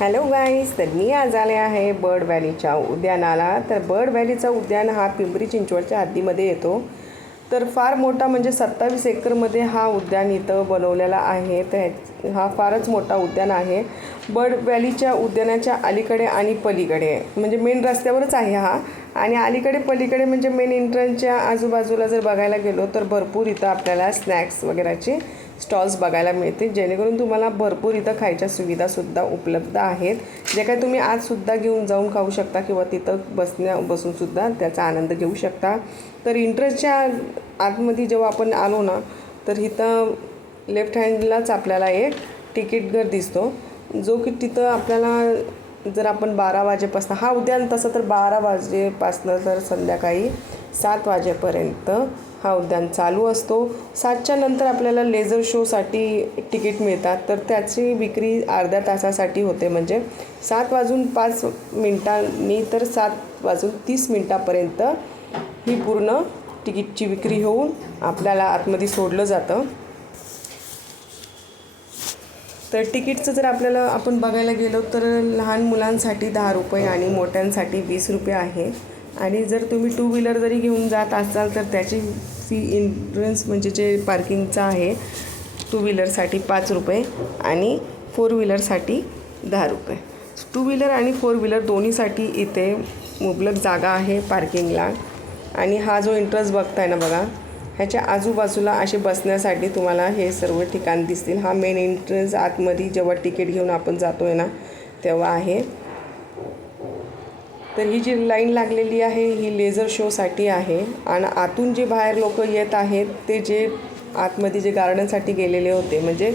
Hello गाईस, तर मी आज आले आहे बर्ड व्हॅलीच्या उद्यानाला. तर बर्ड व्हॅलीचा उद्यान हा पिंपरी चिंचवडच्या हद्दीमध्ये येतो. तर फार मोठा म्हणजे 27 एकरमध्ये हा उद्यान इथं बनवलेला आहे. तर हा फारच मोठा उद्यान आहे. बर्ड व्हॅलीच्या उद्यानाच्या अलीकडे आणि पलीकडे म्हणजे मेन रस्त्यावरच आहे हा. आणि अलीकडे पलीकडे म्हणजे मेन एंट्रन्सच्या आजूबाजूला जर बघायला गेलो तर भरपूर इथं आपल्याला स्नॅक्स वगैरेचे स्टॉल्स बघायला मिळतील, जेणेकरून तुम्हाला भरपूर इथं खायच्या सुविधासुद्धा उपलब्ध आहेत, जे काय तुम्ही आजसुद्धा घेऊन जाऊन खाऊ शकता किंवा तिथं बसूनसुद्धा त्याचा आनंद घेऊ शकता. तर एंट्रन्सच्या आतमध्ये जेव्हा आपण आलो ना, तर इथं लेफ्ट हँडलाच आपल्याला एक तिकीट घर दिसतो, जो की तिथं आपल्याला जर आपण 12 वाजेपासून हा उद्यान तसं तर 12 वाजेपासून तर संध्याकाळी 7 वाजेपर्यंत हा उद्यान चालू असतो. 7च्या नंतर आपल्याला लेझर शोसाठी तिकीट मिळतात, तर त्याची विक्री अर्ध्या तासासाठी होते. म्हणजे 7:05 तर 7:30 ही पूर्ण तिकीटची विक्री होऊन आपल्याला आतमध्ये सोडलं जातं. तर तिकीटचं जर आपल्याला आपण बघायला गेलो तर लहान मुलांसाठी 10 रुपये आणि मोठ्यांसाठी 20 रुपये आहे. आणि जर तुम्ही 2 व्हीलर जरी घेऊन जात असाल तर त्याची फी एंट्रन्स म्हणजे जे पार्किंगचं आहे 2 व्हीलरसाठी 5 रुपये आणि 4 व्हीलरसाठी 10 रुपये. 2 व्हीलर आणि 4 व्हीलर दोन्हीसाठी इथे मुबलक जागा आहे पार्किंगला. आणि हा जो एंट्रन्स बघताय ना बघा, ह्याच्या आजूबाजूला असे बसण्यासाठी तुम्हाला हे सर्व ठिकाण दिसतील. हा मेन एंट्रन्स आतमध्ये जेव्हा तिकीट घेऊन आपण जातो आहे ना तेव्हा आहे. तर ही जी लाईन लागलेली आहे ही लेझर शोसाठी आहे. आणि आतून जे बाहेर लोक येत आहेत ते जे आतमध्ये जे गार्डनसाठी गेलेले होते, म्हणजे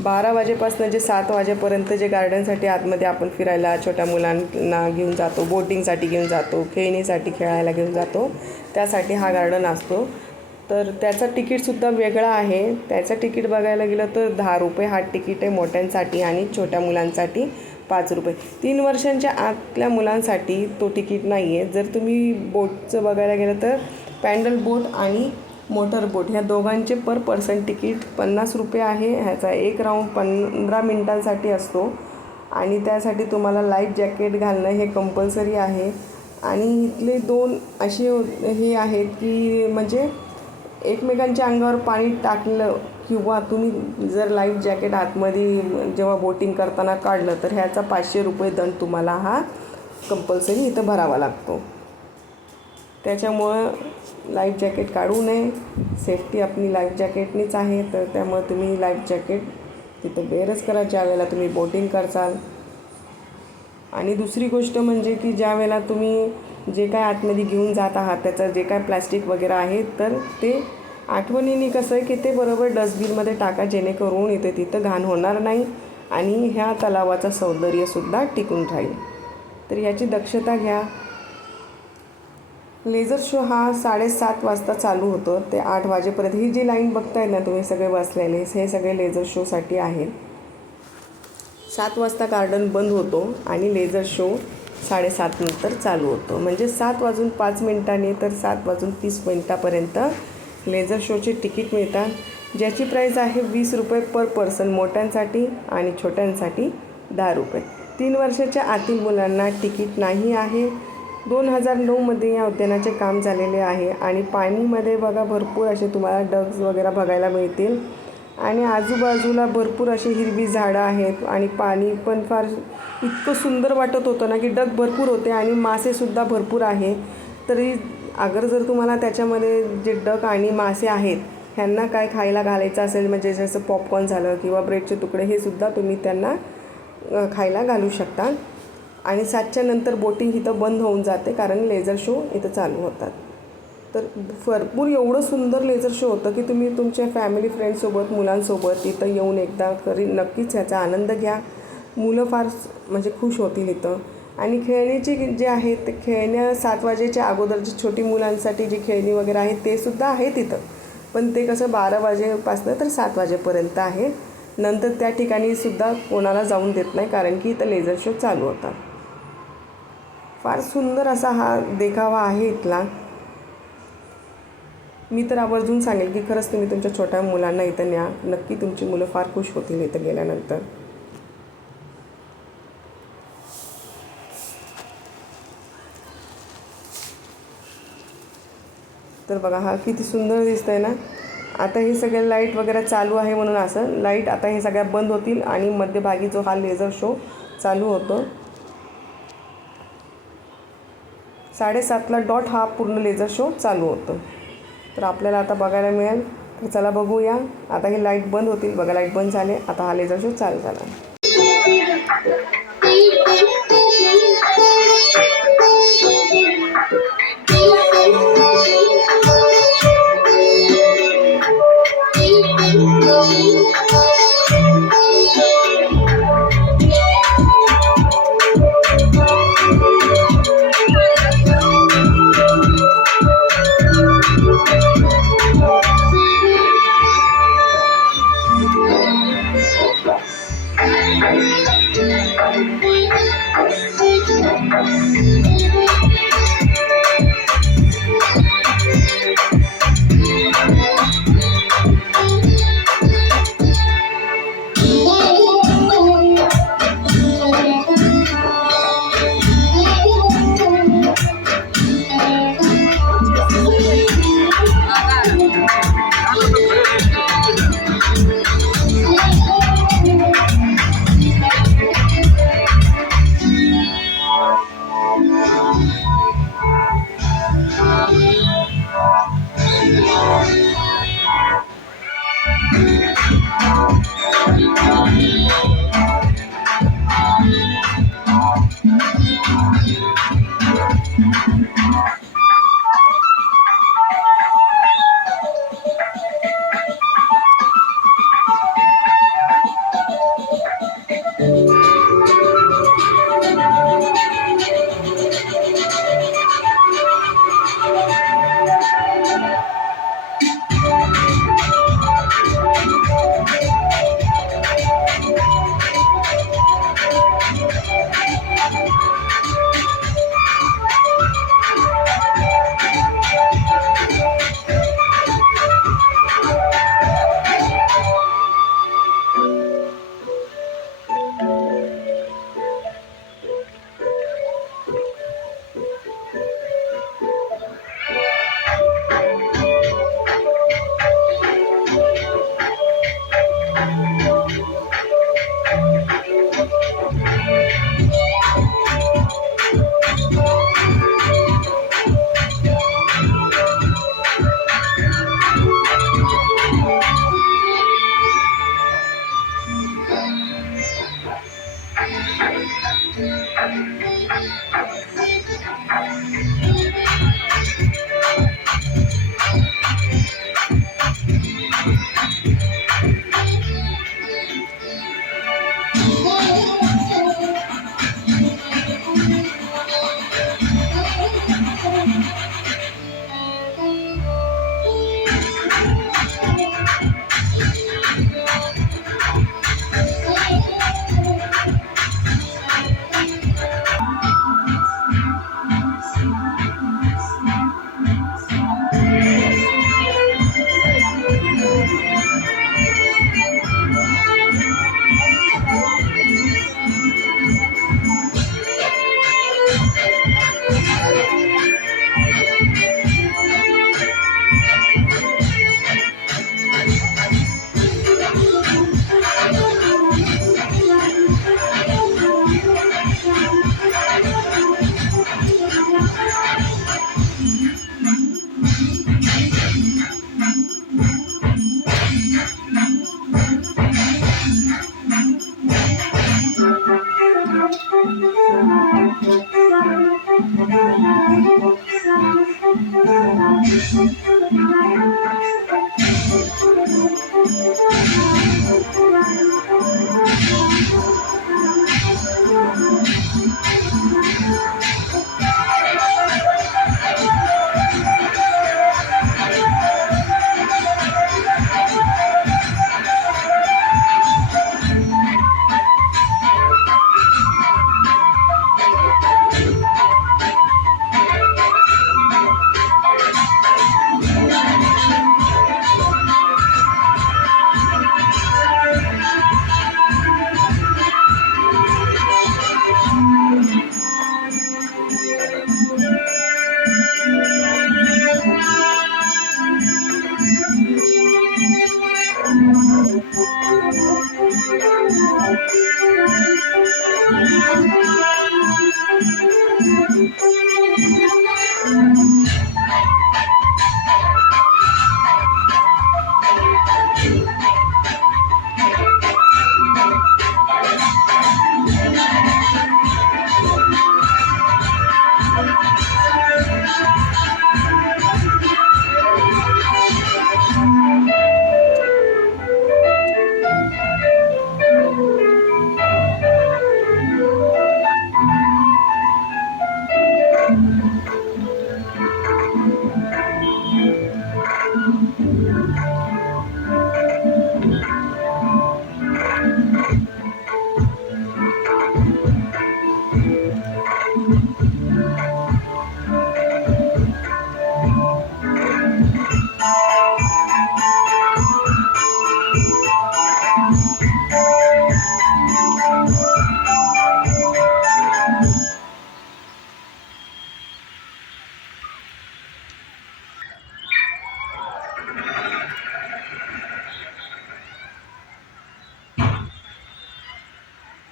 12 वाजेपासून जे 7 वाजेपर्यंत जे गार्डनसाठी आतमध्ये आपण फिरायला छोट्या मुलांना घेऊन जातो, बोटिंगसाठी घेऊन जातो, खेळणीसाठी खेळायला घेऊन जातो, त्यासाठी हा गार्डन असतो. तर त्याचं तिकीटसुद्धा वेगळं आहे. त्याचं तिकीट बघायला गेलं तर 10 रुपये हा तिकीट आहे मोठ्यांसाठी आणि छोट्या मुलांसाठी 5 रुपये. 3 वर्षांच्या आतल्या मुलांसाठी तो तिकीट नाही आहे. जर तुम्ही बोटचं बघायला गेलं तर पॅन्डल बोट आणि मोटर बोट ह्या दोघांचे पर पर्सन तिकीट 50 रुपये आहे. ह्याचा एक राऊंड 15 मिनिटांसाठी असतो आणि त्यासाठी तुम्हाला लाईफ जॅकेट घालणं हे कंपल्सरी आहे. आणि इथले दोन असे हे आहेत की म्हणजे एकमेकांच्या अंगावर पाणी टाकलं किंवा तुम्ही जर लाईफ जॅकेट आतमध्ये जेव्हा बोटिंग करताना काढलं तर ह्याचा 500 रुपये दंड तुम्हाला हा कंपल्सरी इथं भरावा लागतो. त्याच्यामुळं लाईफ जॅकेट काढू नये. सेफ्टी आपली लाईफ जॅकेटनीच आहे. तर त्यामुळे तुम्ही लाईफ जॅकेट तिथं बेअरच करा ज्या वेळेला तुम्ही बोटिंग करसाल. आणि दुसरी गोष्ट म्हणजे की ज्या वेळेला तुम्ही जे काय आतमध्ये घेऊन जात आहात त्याचं जे काय प्लॅस्टिक वगैरे आहे तर ते आठवणीने कसं आहे की ते बरोबर डस्टबिनमध्ये टाका, जेणेकरून इथे तिथं घाण होणार नाही आणि ह्या तलावाचं सौंदर्यसुद्धा टिकून राहील. तर ह्याची दक्षता घ्या. लेझर शो हा 7:30 वाजता चालू होतो ते 8 वाजेपर्यंत. ही जी लाईन बघताय ना तुम्ही सगळे बसलेले, हे सगळे लेझर शोसाठी आहेत. 7 वाजता गार्डन बंद होतो आणि लेझर शो 7:30 नंतर चालू होतो. म्हणजे 7:05 तर 7:30 लेझर शोचे तिकीट मिळतात, ज्याची प्राईस आहे 20 रुपये पर पर्सन मोठ्यांसाठी आणि छोट्यांसाठी 10 रुपये. 3 वर्षाच्या आतील मुलांना तिकीट नाही आहे. 2009मध्ये या उद्यानाचे काम झालेले आहे. आणि पाणीमध्ये बघा भरपूर असे तुम्हाला डग्स वगैरे बघायला मिळतील. आणि आजूबाजूला भरपूर अशी हिरवी झाडं आहेत आणि पाणी पण फार इतकं सुंदर वाटत होतं ना की डग भरपूर होते आणि मासेसुद्धा भरपूर आहे. तरी अगर जर तुम्हाला त्याच्यामध्ये जे डक आणि मासे आहेत ह्यांना काय खायला घालायचं असेल, म्हणजे जसं पॉपकॉर्न झालं किंवा ब्रेडचे तुकडे, हे सुद्धा तुम्ही त्यांना खायला घालू शकता. आणि 7च्या नंतर बोटिंग इथं बंद होऊन जाते, कारण लेझर शो इथं चालू होतात. तर भरपूर एवढं सुंदर लेझर शो होतं की तुम्ही तुमच्या फॅमिली फ्रेंड्ससोबत मुलांसोबत इथं येऊन एकदा नक्कीच ह्याचा आनंद घ्या. मुलं फार म्हणजे खुश होतील इथं. आणि खेळणीचे जे आहेत ते खेळण्या 7 वाजेच्या अगोदर जी छोटी मुलांसाठी जी खेळणी वगैरे आहेत ते सुद्धा आहेत इथं, पण ते कसं 12 वाजेपासून तर 7 वाजेपर्यंत आहे. नंतर त्या ठिकाणीसुद्धा कोणाला जाऊन देत नाही, कारण की इथं लेझर शो चालू होतात. फार सुंदर असा हा देखावा आहे इथला. मी तर आवर्जून सांगेल की खरंच तुम्ही तुमच्या छोट्या मुलांना इथं न्या. नक्की तुमची मुलं फार खुश होतील इथं गेल्यानंतर. तर बघा हा किती सुंदर दिसतंय ना. आता हे सगळे लाईट वगैरे चालू आहे म्हणून असं लाईट आता हे सगळ्या बंद होतील आणि मध्यभागी जो हा लेझर शो चालू होतो. 7:30ला डॉट हा पूर्ण लेझर शो चालू होतो. तर आपल्याला आता बघायला मिळेल. तर चला बघूया. आता हे लाईट बंद होतील. बघा लाईट बंद झाले. आता हा लेझर शो चालू झाला.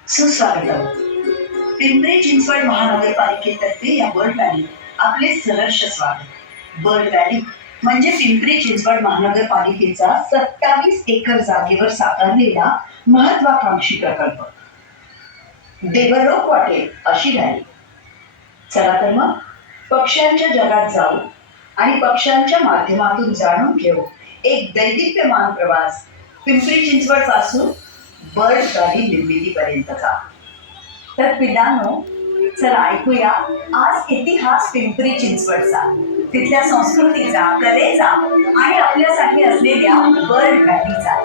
सुस्वागतम. पिंपरी चिंचवड महानगरपालिकेतर्फे या बर्ड व्हॅलीत आपले सहर्ष स्वागत. बर्ड व्हॅली म्हणजे पिंपरी चिंचवड महानगरपालिकेचा 27 एकर जागेवर साकारलेला महत्वाकांक्षी प्रकल्प. देवरोप वाटेल अशी व्हॅली. चला तर मग पक्ष्यांच्या जगात जाऊ आणि पक्ष्यांच्या माध्यमातून जाणून घेऊ एक दैदिप्यमान प्रवास पिंपरी चिंचवड पासून बर्ड व्हॅली निर्मितीपर्यंतचा. तर पिलांनो, चला ऐकूया आज इतिहास पिंपरी चिंचवडचा, तिथल्या संस्कृतीचा, कलेचा आणि आपल्यासाठी असलेल्या बर्ड व्हॅलीचा.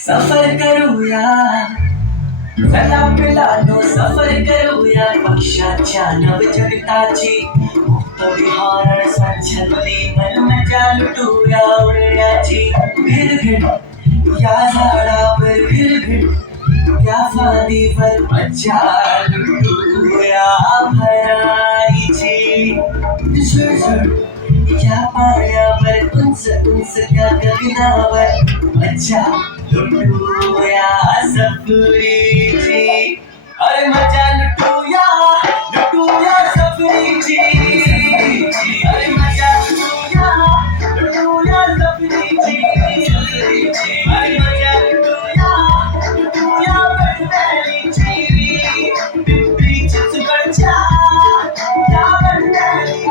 सफर करूया, चला पिलानो सफर करूया पक्षाच्या नवजगताची. मुक्त विहार स्वच्छंदी मन मजा लुटूया उडण्याची. भिरभिर या झाडावर, भिरभिर या फांदीवर मजा लुटूया भरारीची. झुळझुळ या पाण्यावर, उंच उंच त्या गगनावर मजा लुटूया सफरीची. अरे मजा लुटूया, लुटूया सफरीची. अरे मजा लुटूया, लुटूया सफरीची. अरे मजा लुटूया, लुटूया बंडारीची. पिंपरी चिंचवडच्या या बंडारीची.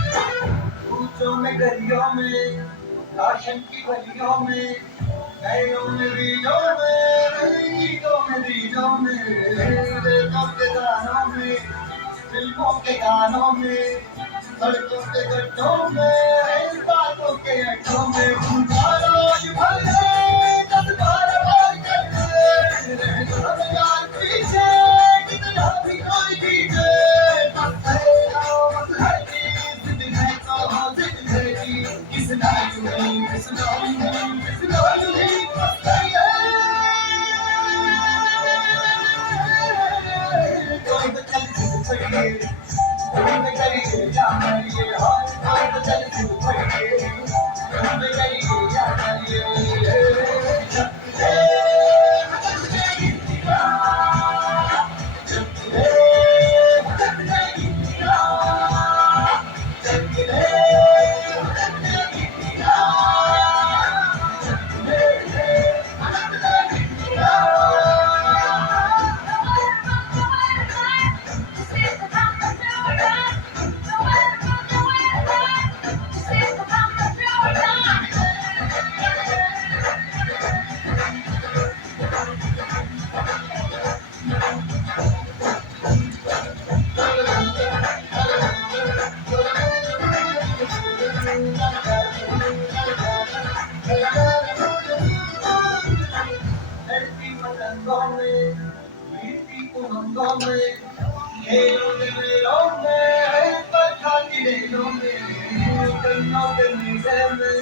ऊंचों में गलियों में राशन की गलियों में नैयों में बीजों में बीजों में रेतों के दानों में फिल्मों के गानों में सड़कों के गड्ढों में बातों के अड्डों में रोज भले 10-12 बार करते रह जाओ यार पीछे कितना भी कोई जीते बस है आओ बस है जिद है तो जिद है किसना यूं नहीं किसना यूं नहीं बस है कोई तो चल पड़िए कोई तो करिए या करिए कोई तो चल पड़िए कोई तो करिए या करिए के मेलों में बरखा की रेलों में गन्नों के नीचे में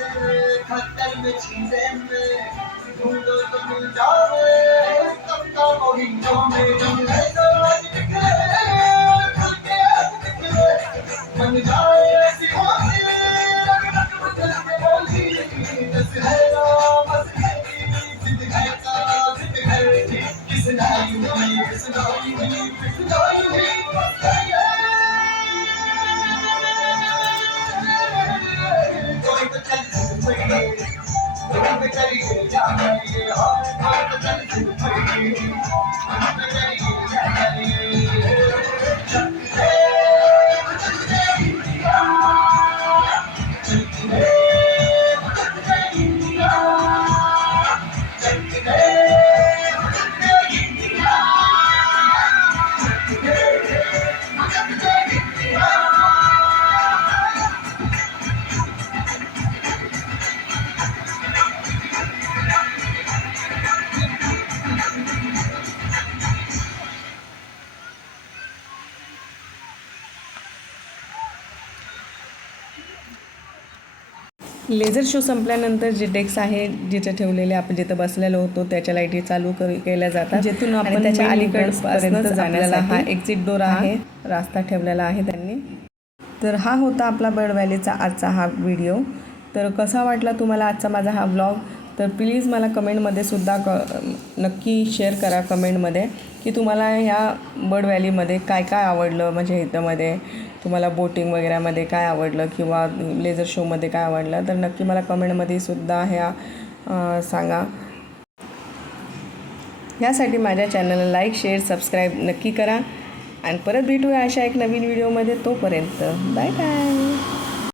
खतर में चीजें में ढूंढो तो मिल जाओगे तब तो मोहितों में तुम ऐसा आज निकले खुल के आज निकले बन जाए ऐसी होती बदल के बोली बस है ना बस है जिद है का जिद है किसना यूं किसना बस है कोई तो चल पड़ी कोई तो चली जाए ये हाय कोई तो चल पड़ी कोई तो चली जाए लेझर शो संपल्यानंतर जे डेस्क आहे जिथे ठेवलेले आपण जिथे बसलेलो होतो त्याच्या लाईटी चालू केल्या जातात, जिथून आपण त्याच्या अलीकडपर्यंत जाण्याला हा एक्झिट डोर आहे, रास्ता ठेवलेला आहे त्यांनी. तर हा होता आपला बर्ड व्हॅलीचा आजचा हा व्हिडिओ. तर कसा वाटला तुम्हाला आजचा माझा हा व्लॉग, तर प्लीज मला कमेंटमध्ये सुद्धा नक्की शेअर करा कमेंटमध्ये की तुम्हाला ह्या बर्ड व्हॅलीमध्ये काय काय आवडलं, म्हणजे ह्याच्यामध्ये तुम्हाला बोटिंग वगैरेमध्ये काय आवडलं किंवा लेझर शोमध्ये काय आवडलं, तर नक्की मला कमेंटमध्ये सुद्धा ह्या सांगा. यासाठी माझ्या चॅनलला लाईक शेअर सबस्क्राईब नक्की करा आणि परत भेटूया अशा एक नवीन व्हिडिओमध्ये. तोपर्यंत बाय बाय.